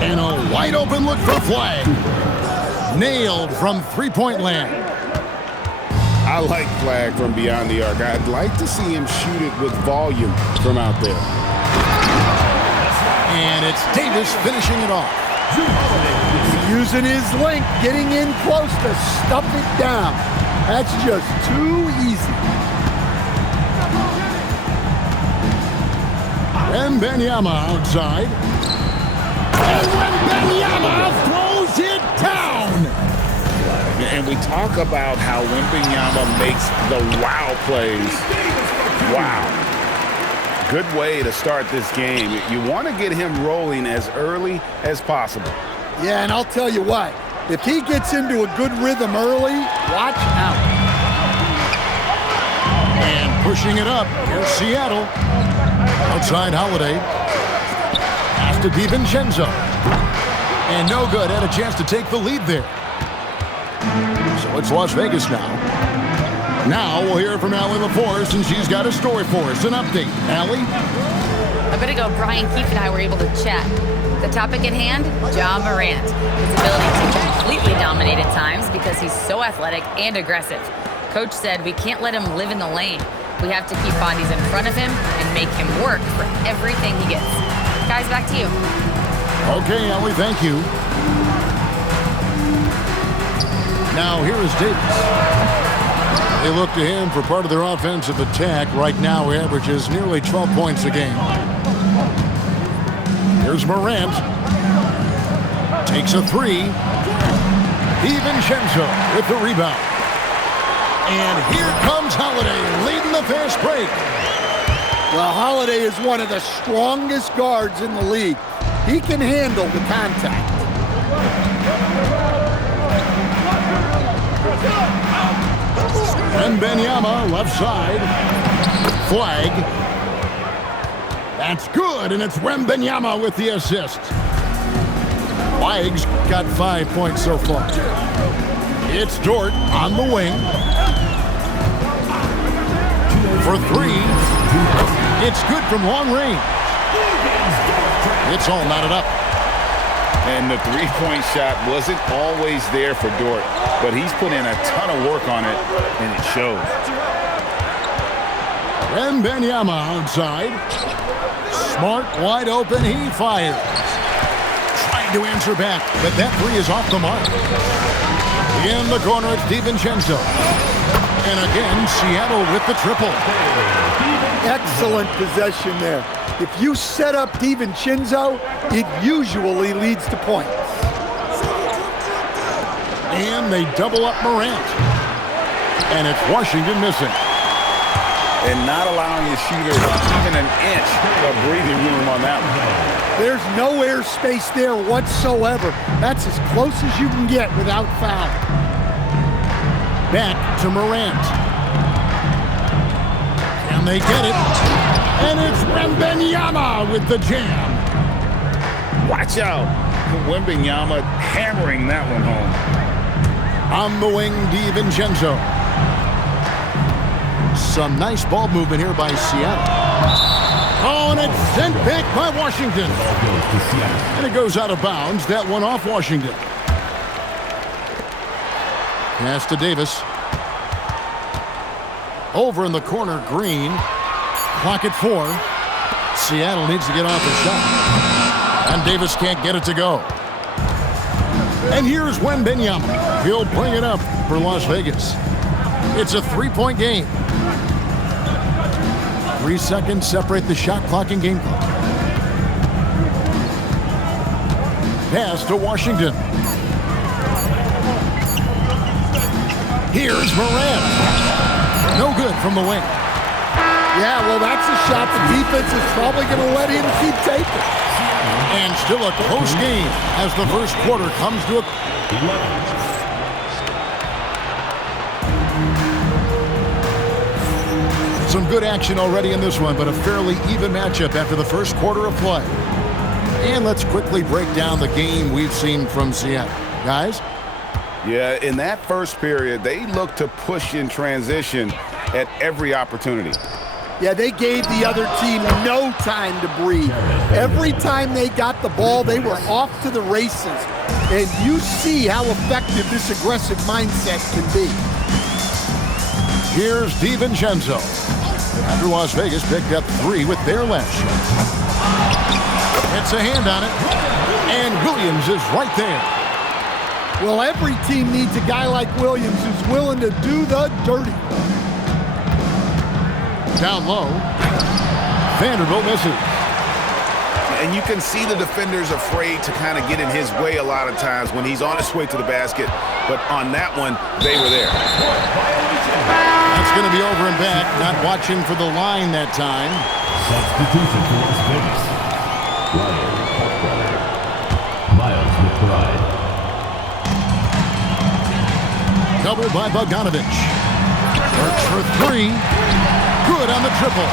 And a wide open look for Flag. Nailed from three-point land. I like Flag from beyond the arc. I'd like to see him shoot it with volume from out there. And it's Davis finishing it off. Using his length, getting in close to stuff it down. That's just too easy. Wembanyama outside. And Wembanyama throws it down. And we talk about how Wembanyama makes the wow plays. Wow. Good way to start this game. You want to get him rolling as early as possible. Yeah, and I'll tell you what, if he gets into a good rhythm early, watch out. And pushing it up, here's Seattle. Outside Holiday. Pass to DiVincenzo. And no good, had a chance to take the lead there. So it's Las Vegas now. Now we'll hear from Allie LaForce, and she's got a story for us. An update. Allie? A bit ago, Brian Keefe and I were able to chat. The topic at hand, Ja Morant. His ability to completely dominate at times because he's so athletic and aggressive. Coach said we can't let him live in the lane. We have to keep bodies in front of him and make him work for everything he gets. Guys, back to you. Okay, Allie, thank you. Now here is Davis. They look to him for part of their offensive attack. Right now, he averages nearly 12 points a game. Here's Morant. Takes a three. DiVincenzo with the rebound. And here comes Holiday leading the fast break. Well, Holiday is one of the strongest guards in the league. He can handle the contact. Wembanyama left side. Flag. That's good, and it's Wembanyama with the assist. Flag's got 5 points so far. It's Dort on the wing. For three. It's good from long range. It's all knotted up. And the three-point shot wasn't always there for Dort, but he's put in a ton of work on it, and it shows. Wembanyama outside. Smart, wide open, he fires. Trying to answer back, but that three is off the mark. In the corner, it's DiVincenzo. And again, Seattle with the triple. Excellent possession there. If you set up DiVincenzo, it usually leads to points. And they double up Morant. And it's Washington missing. And not allowing the shooter even an inch of breathing room on that one. There's no air space there whatsoever. That's as close as you can get without foul. Back to Morant. Can they get it? And it's Wembanyama with the jam. Watch out. Wembanyama hammering that one home. On the wing, DiVincenzo. Some nice ball movement here by Seattle. Oh, and it's sent back by Washington. And it goes out of bounds. That one off Washington. Pass to Davis. Over in the corner, Green. Clock at 4. Seattle needs to get off a shot. And Davis can't get it to go. And here's Wembanyama. He'll bring it up for Las Vegas. It's a 3-point game. 3 seconds separate the shot clock and game clock. Pass to Washington. Here's Morant. No good from the wing. Yeah, well, that's a shot the defense is probably going to let him keep taking. And still a close game as the first quarter comes to a... Some good action already in this one, but a fairly even matchup after the first quarter of play. And let's quickly break down the game we've seen from Seattle. Guys? Yeah, in that first period, they looked to push in transition at every opportunity. Yeah, they gave the other team no time to breathe. Every time they got the ball, they were off to the races. And you see how effective this aggressive mindset can be. Here's DiVincenzo. After Las Vegas picked up 3 with their last shot. It's a hand on it. And Williams is right there. Well, every team needs a guy like Williams who's willing to do the dirty. Down low. Vanderbilt misses. And you can see the defenders afraid to kind of get in his way a lot of times when he's on his way to the basket. But on that one, they were there. That's going to be over and back. Not watching for the line that time. Substitution for Las Vegas. Ryan Hochberger. Miles McBride. Double by Bogdanovich. Works for 3. Good on the triple.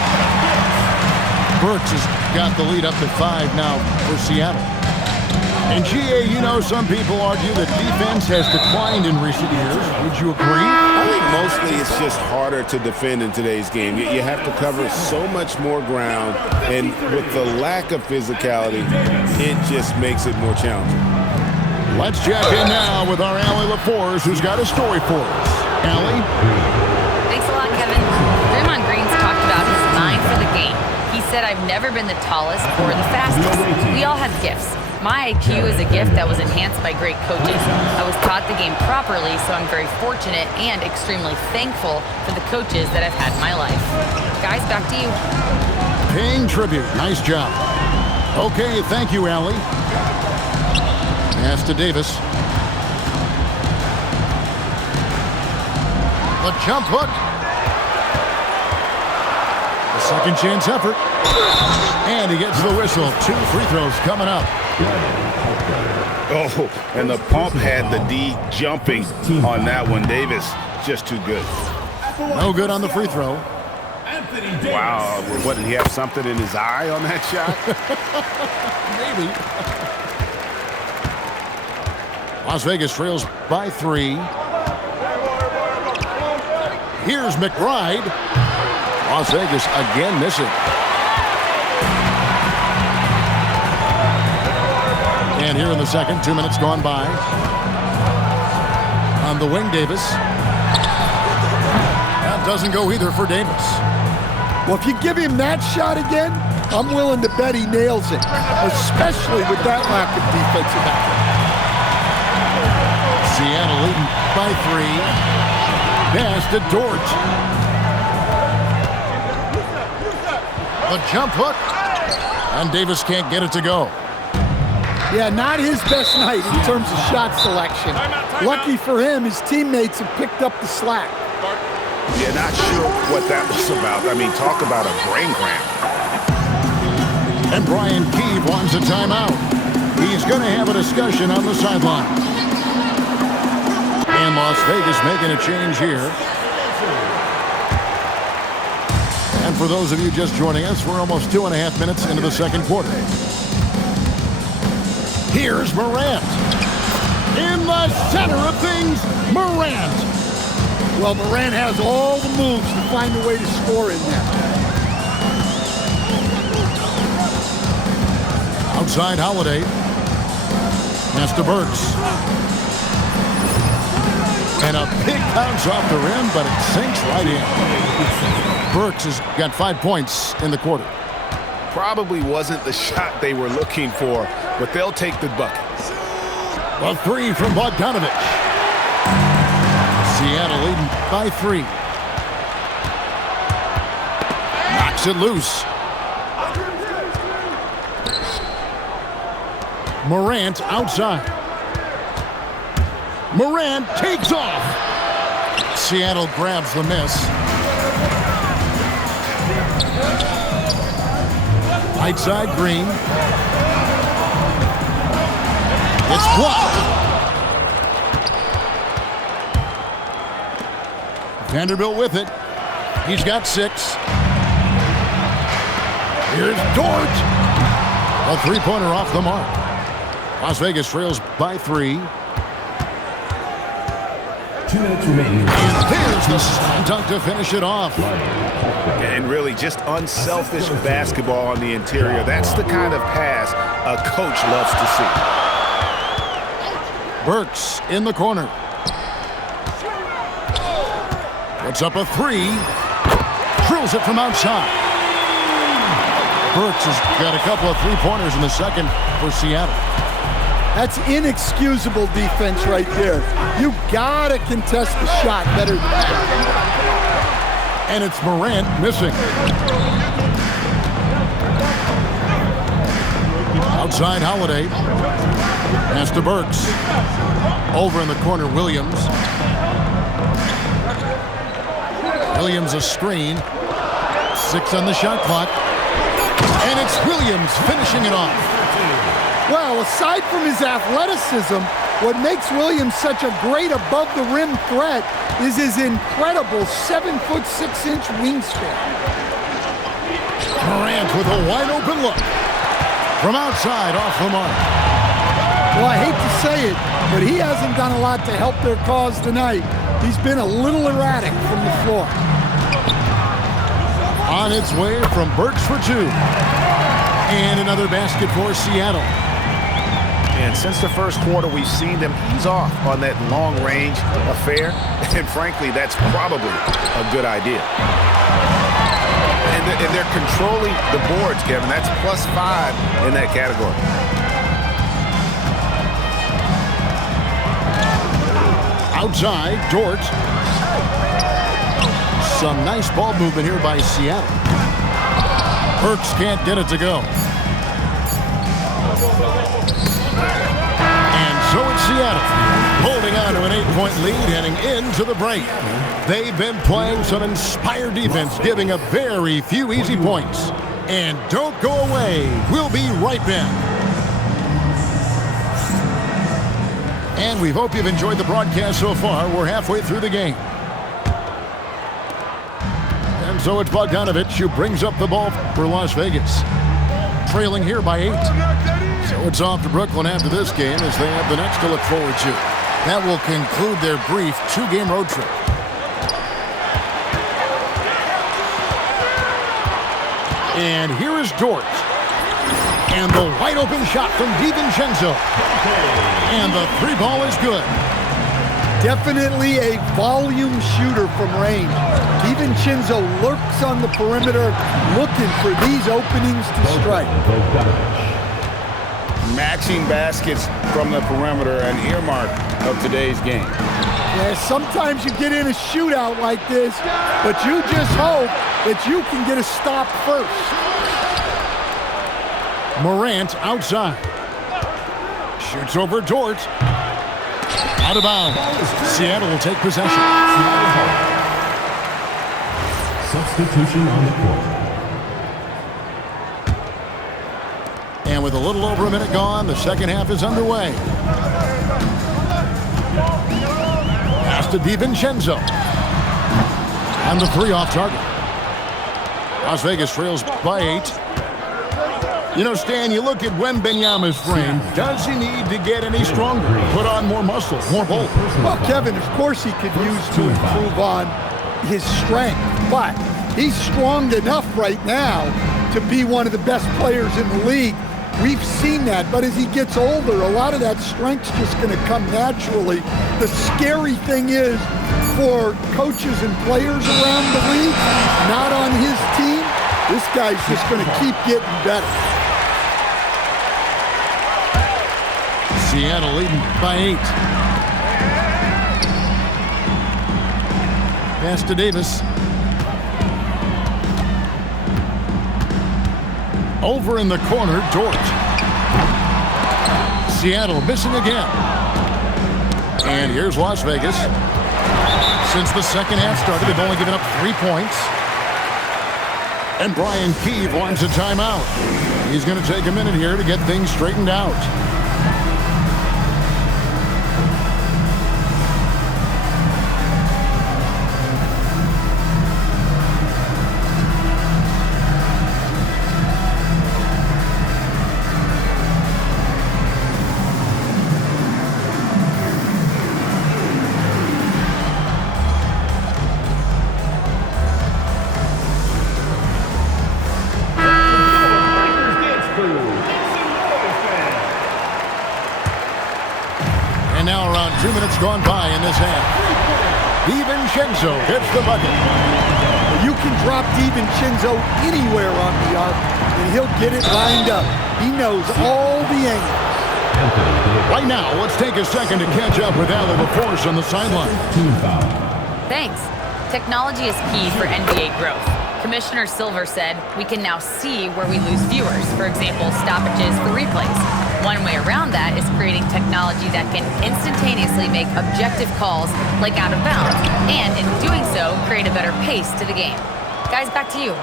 Burks has got the lead up to 5 now for Seattle. And GA, you know, some people argue that defense has declined in recent years. Would you agree? I think mostly it's just harder to defend in today's game. You have to cover so much more ground, and with the lack of physicality, it just makes it more challenging. Let's check in now with our Allie LaForce, who's got a story for us. Allie? Thanks a lot, Kevin. Draymond Green's talked about his mind for the game. He said, "I've never been the tallest or the fastest. We all have gifts. My IQ is a gift that was enhanced by great coaches. I was taught the game properly, so I'm very fortunate and extremely thankful for the coaches that I've had in my life." Guys, back to you. Paying tribute. Nice job. Okay, thank you, Allie. Pass to Davis. The jump hook. The second chance effort. And he gets the whistle. 2 free throws coming up. Oh, and the pump had the D jumping on that one. Davis, just too good. No good on the free throw. Wow, what, did he have something in his eye on that shot? Maybe. Las Vegas trails by 3. Here's McBride. Las Vegas again missing. And here in the second, 2 minutes gone by. On the wing, Davis. That doesn't go either for Davis. Well, if you give him that shot again, I'm willing to bet he nails it, especially with that lack of defensive effort. Seattle leading by 3. Pass to Dort. The jump hook. And Davis can't get it to go. Yeah, not his best night in terms of shot selection. Lucky for him, his teammates have picked up the slack. Yeah, not sure what that was about. I mean, talk about a brain cramp. And Brian Keeve wants a timeout. He's going to have a discussion on the sideline. And Las Vegas making a change here. And for those of you just joining us, we're almost 2.5 minutes into the second quarter. Here's Morant. In the center of things, Morant. Well, Morant has all the moves to find a way to score in there. Outside Holiday. Pass to Burks. And a big bounce off the rim, but it sinks right in. Burks has got 5 points in the quarter. Probably wasn't the shot they were looking for, but they'll take the bucket. A 3 from Bogdanovich. Seattle leading by 3. Knocks it loose. Morant outside. Morant takes off. Seattle grabs the miss. Right side, Green. It's blocked. Vanderbilt with it. He's got 6. Here's Dort. A three-pointer off the mark. Las Vegas trails by 3. 2 minutes remaining. And there's the slam dunk to finish it off. And really just unselfish basketball on the interior. That's the kind of pass a coach loves to see. Burks in the corner. Puts up a three. Drills it from outside. Burks has got a couple of three-pointers in the second for Seattle. That's inexcusable defense right there. You gotta contest the shot better than that. And it's Morant missing. Outside Holiday. Pass to Burks. Over in the corner, Williams. Williams a screen. 6 on the shot clock. And it's Williams finishing it off. Well, aside from his athleticism, what makes Williams such a great above-the-rim threat is his incredible 7'6" wingspan. Morant with a wide-open look. From outside, off the mark. Well, I hate to say it, but he hasn't done a lot to help their cause tonight. He's been a little erratic from the floor. On its way from Burks for 2. And another basket for Seattle. And since the first quarter, we've seen them ease off on that long-range affair. And frankly, that's probably a good idea. And they're controlling the boards, Kevin. That's +5 in that category. Outside, Dort. Some nice ball movement here by Seattle. Burks can't get it to go. And so it's Seattle, holding on to an 8-point lead heading into the break. They've been playing some inspired defense, giving up very few easy points. And don't go away. We'll be right back. And we hope you've enjoyed the broadcast so far. We're halfway through the game. And so it's Bogdanovich who brings up the ball for Las Vegas. Trailing here by 8. So it's off to Brooklyn after this game as they have the next to look forward to. That will conclude their brief 2-game road trip. And here is Dort. And the wide open shot from DiVincenzo. And the 3 ball is good. Definitely a volume shooter from range. DiVincenzo lurks on the perimeter looking for these openings to strike. Matching baskets from the perimeter, an earmark of today's game. Yeah, sometimes you get in a shootout like this, but you just hope that you can get a stop first. Morant outside. Shoots over Dort. Out of bounds. Seattle will take possession. Substitution on the court. And with a little over a minute gone, the second half is underway. Pass to DiVincenzo. And the 3 off target. Las Vegas trails by 8. You know, Stan, you look at Wembanyama's frame. Does he need to get any stronger? Put on more muscle, more bulk? Well, Kevin, of course he could use to improve on his strength, but he's strong enough right now to be one of the best players in the league. We've seen that, but as he gets older, a lot of that strength's just going to come naturally. The scary thing is for coaches and players around the league, not on his team, this guy's just going to keep getting better. Seattle leading by 8. Pass to Davis. Over in the corner, Dort. Seattle missing again. And here's Las Vegas. Since the second half started, they've only given up 3 points. And Brian Keefe wants a timeout. He's going to take a minute here to get things straightened out. And now around 2 minutes gone by in this half. DiVincenzo hits the bucket. You can drop DiVincenzo anywhere on the arc, and he'll get it lined up. He knows all the angles. Right now, let's take a second to catch up with Allie LaForce on the sideline. Team foul. Thanks. Technology is key for NBA growth. Commissioner Silver said, we can now see where we lose viewers, for example, stoppages for replays. One way around that is creating technology that can instantaneously make objective calls like out of bounds, and in doing so, create a better pace to the game. Guys, back to you.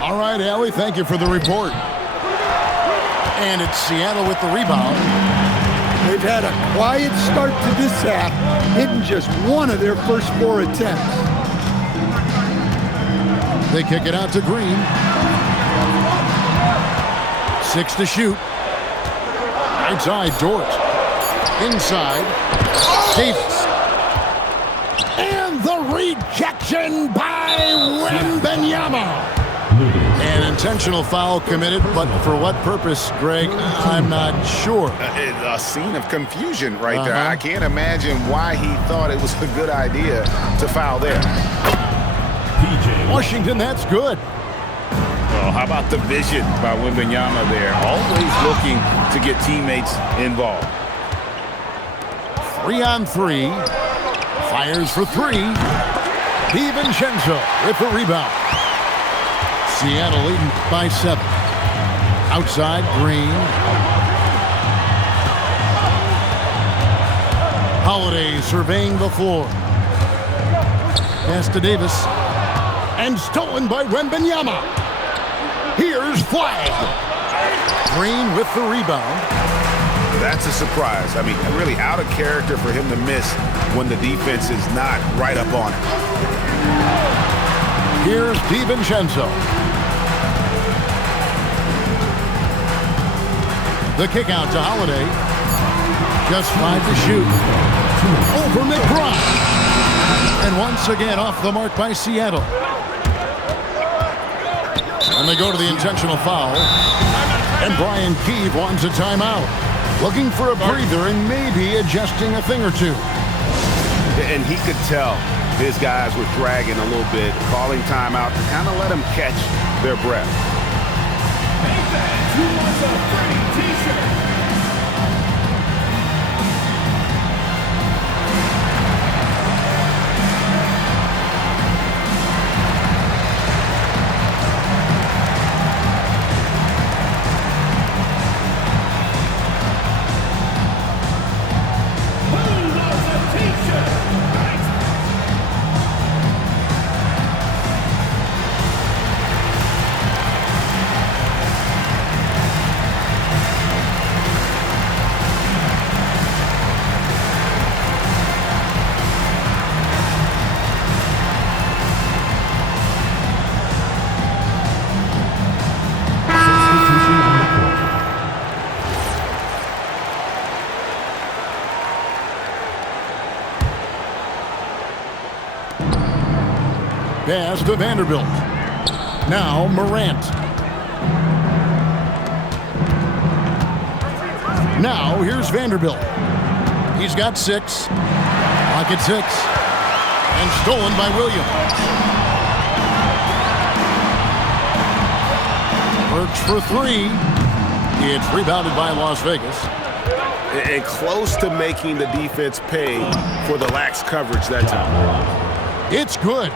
All right, Allie, thank you for the report. And it's Seattle with the rebound. They've had a quiet start to this half, hitting just one of their first 4 attempts. They kick it out to Green. 6 to shoot. Outside, Dort. Inside, Davis. And the rejection by Wembanyama. An intentional foul committed, but for what purpose, Greg, I'm not sure. A scene of confusion right there. I can't imagine why he thought it was a good idea to foul there. Washington, that's good. Oh, how about the vision by Wembanyama there? Always looking to get teammates involved. 3 on 3. Fires for 3. DiVincenzo with the rebound. Seattle leading by 7. Outside, Green. Holiday surveying the floor. Pass to Davis. And stolen by Wembanyama. Here's Flag. Green with the rebound. That's a surprise. I mean, really out of character for him to miss when the defense is not right up on him. Here's DiVincenzo. The kick out to Holiday. Just 5 to shoot. Over McBride. And once again off the mark by Seattle. And they go to the intentional foul. And Brian Keefe wants a timeout. Looking for a breather and maybe adjusting a thing or two. And he could tell his guys were dragging a little bit, calling timeout to kind of let them catch their breath. Hey fans, who wants a free t-shirt? Pass to Vanderbilt. Now Morant. Now here's Vanderbilt. He's got 6. Pocket 6. And stolen by Williams. Works for 3. It's rebounded by Las Vegas. And close to making the defense pay for the lax coverage that time. It's good.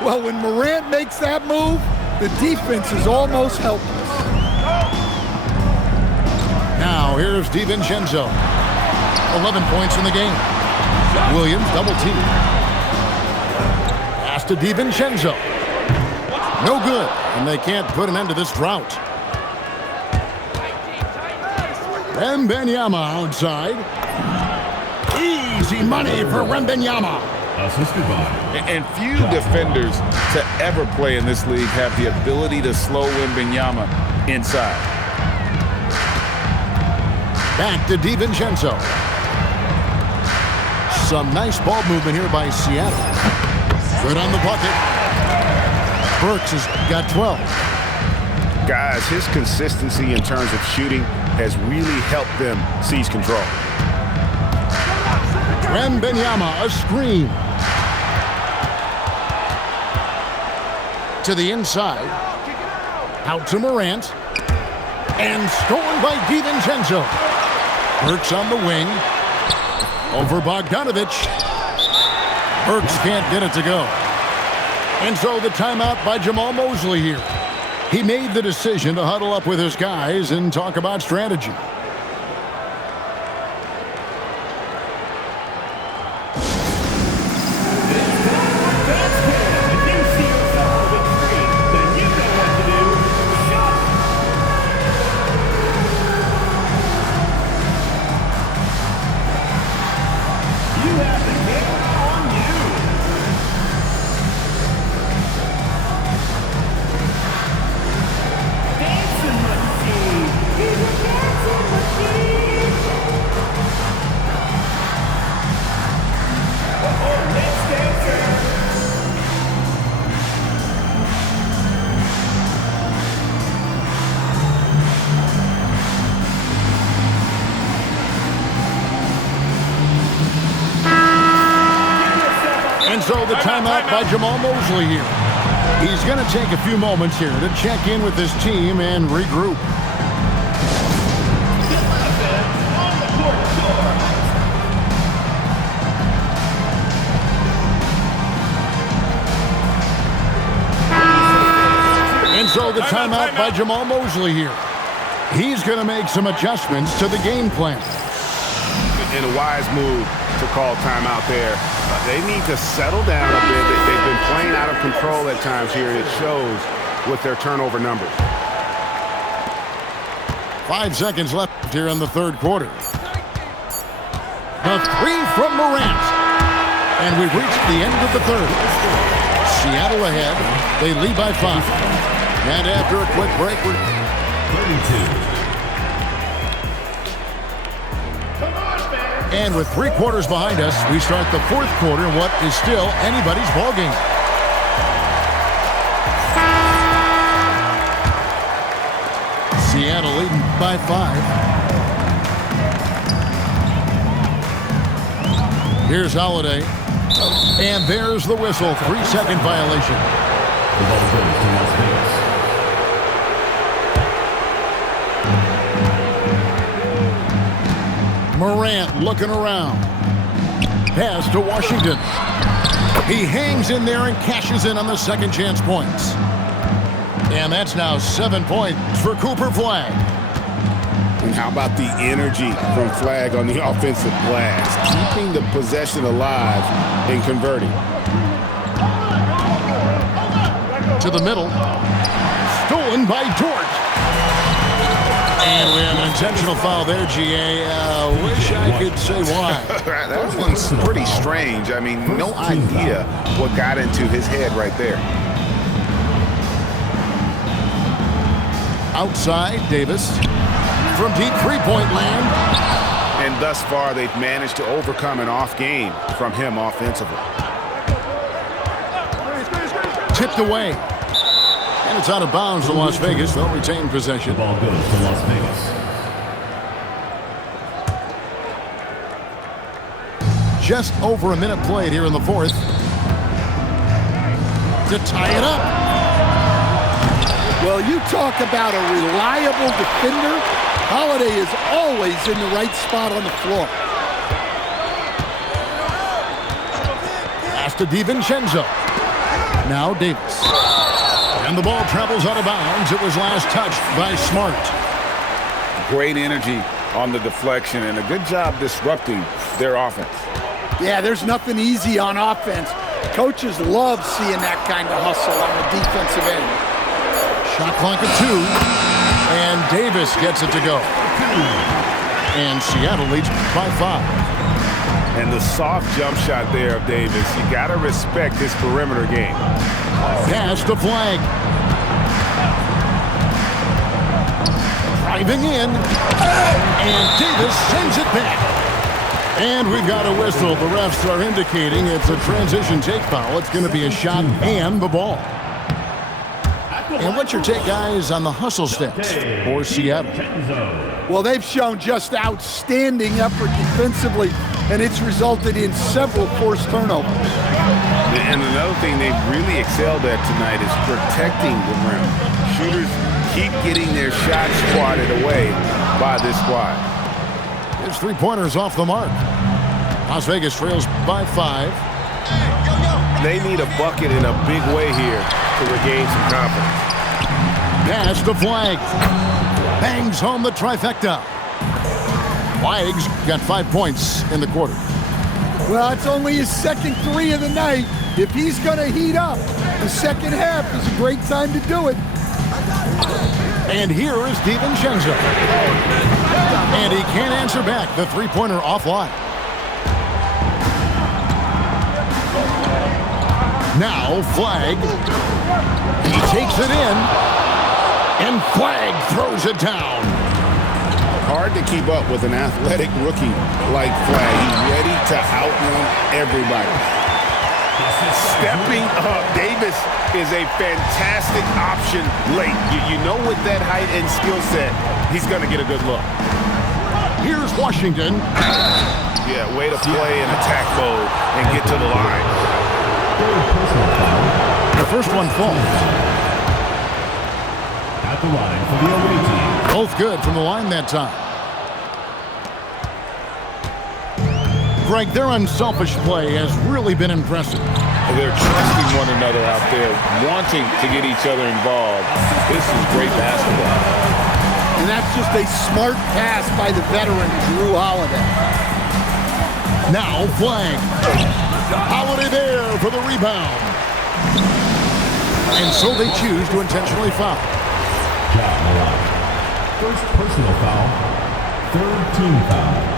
Well, when Morant makes that move, the defense is almost helpless. Now here's DiVincenzo. 11 points in the game. Williams double team. Pass to DiVincenzo. No good, and they can't put an end to this drought. Wembanyama outside. Easy money for Wembanyama. Assisted by. And few defenders to ever play in this league have the ability to slow Wembanyama inside. Back to DiVincenzo. Some nice ball movement here by Seattle. Good on the bucket. Burks has got 12. Guys, his consistency in terms of shooting has really helped them seize control. Wembanyama, a screen. To the inside. Out to Morant. And stolen by DiVincenzo. Burks on the wing. Over Bogdanovic. Burks can't get it to go. And so the timeout by Jamal Mosley here. He made the decision to huddle up with his guys and talk about strategy. So the timeout by Jamal Mosley here. He's going to take a few moments here to check in with his team and regroup. And so the timeout by Jamal Mosley here. He's going to make some adjustments to the game plan. In a wise move to call timeout there. They need to settle down a bit. They've been playing out of control at times here. It shows with their turnover numbers. 5 seconds left here in the third quarter. The three from Morant. And we've reached the end of the third. Seattle ahead. They lead by 5. And after a quick break, we're 32. And with 3 quarters behind us, we start the fourth quarter in what is still anybody's ballgame. Seattle leading by 5. Here's Holiday. And there's the whistle. 3-second violation. The ball goes to Las Vegas. Morant looking around. Pass to Washington. He hangs in there and cashes in on the second chance points. And that's now 7 points for Cooper Flagg. And how about the energy from Flagg on the offensive glass? Keeping the possession alive and converting. To the middle. Stolen by Dort. And we have an intentional foul there, GA. Wish I could say why. That one's pretty strange. I mean, no idea what got into his head right there. Outside, Davis. From deep three-point land. And thus far, they've managed to overcome an off game from him offensively. Tipped away. And it's out of bounds to Las Vegas. They'll retain possession. The ball goes to Las Vegas. Just over a minute played here in the fourth. To tie it up. Well, you talk about a reliable defender. Holiday is always in the right spot on the floor. Pass to DiVincenzo. Now Davis. And the ball travels out of bounds. It was last touched by Smart. Great energy on the deflection and a good job disrupting their offense. Yeah, there's nothing easy on offense. Coaches love seeing that kind of hustle on the defensive end. Shot clock at 2. And Davis gets it to go. And Seattle leads by 5. And the soft jump shot there of Davis, you got to respect his perimeter game. Pass to Flagg. Driving in. And Davis sends it back. And we've got a whistle. The refs are indicating it's a transition take foul. It's going to be a shot and the ball. And what's your take, guys, on the hustle stats for Seattle? Well, they've shown just outstanding effort defensively. and it's resulted in several forced turnovers. And another thing they've really excelled at tonight is protecting the rim. Shooters keep getting their shots swatted away by this squad. His three-pointers off the mark. Las Vegas trails by 5. They need a bucket in a big way here to regain some confidence. Pass to Flag. Bangs home the trifecta. Flag's got 5 points in the quarter. Well, it's only his second 3 of the night. If he's going to heat up, the second half is a great time to do it. And here is DiVincenzo. And he can't answer back. The three-pointer offline. Now Flag. He takes it in. And Flag throws it down. Hard to keep up with an athletic rookie like Flag. He's ready to outrun everybody. Stepping up, Davis is a fantastic option late. You know with that height and skill set, he's going to get a good look. Here's Washington. Yeah, way to play in attack mode and get to the line. The first one falls. At the line for the away team. Both good from the line that time. Greg, their unselfish play has really been impressive. They're trusting one another out there, wanting to get each other involved. This is great basketball. And that's just a smart pass by the veteran, Jrue Holiday. Now Flag. Holiday there for the rebound. And so they choose to intentionally foul. Ja Morant. First personal foul. Third team foul.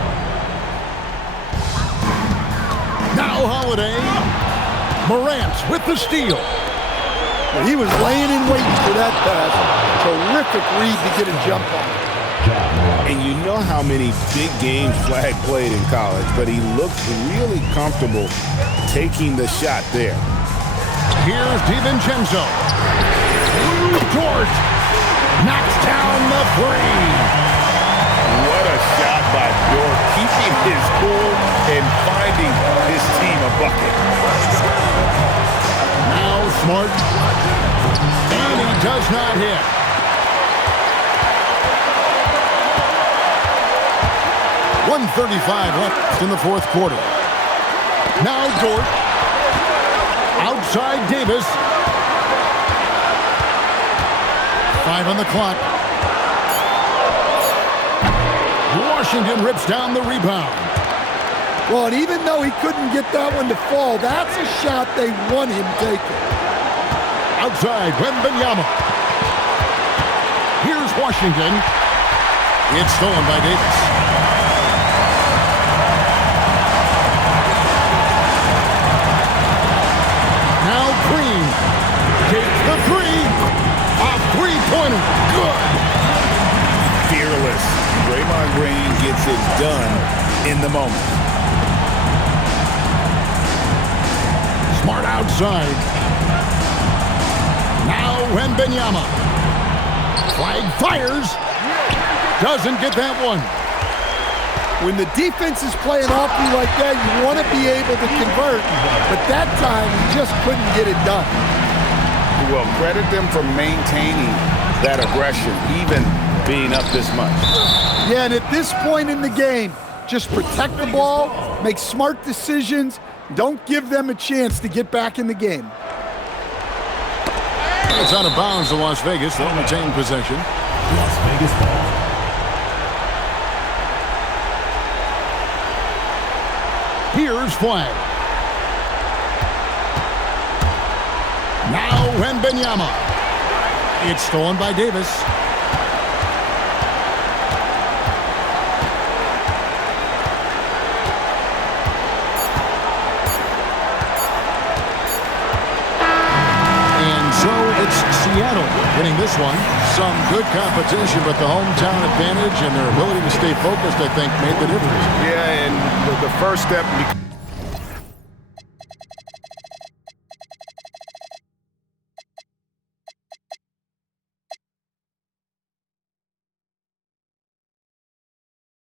Now Holiday. Morant with the steal. He was laying in wait for that pass. Terrific read to get a jump on. And you know how many big games Flag played in college, but he looked really comfortable taking the shot there. Here's DiVincenzo. Dort knocks down the 3. What a shot by Dort, keeping his cool and finding his team a bucket. Now Smart. And he does not hit. .135 left in the fourth quarter. Now Dort. Outside Davis. 5 on the clock. Washington rips down the rebound. Well, and even though he couldn't get that one to fall, that's a shot they want him taking. Outside, Wembanyama. Here's Washington. It's stolen by Davis. Now Green takes the 3. A three-pointer. Good. Fearless. Draymond Green gets it done in the moment. Smart outside. Now Wembanyama. Flag fires. Doesn't get that one. When the defense is playing off you like that, you want to be able to convert. But that time, he just couldn't get it done. Well, credit them for maintaining that aggression, even being up this much. Yeah, and at this point in the game, just protect the ball, make smart decisions, don't give them a chance to get back in the game. It's out of bounds to Las Vegas. They'll retain possession. Las Vegas ball. Here's Flag. Now Wembanyama. It's stolen by Davis. And so it's Seattle winning this one. Some good competition, but the hometown advantage and their ability to stay focused, I think, made the difference. Yeah, and the first step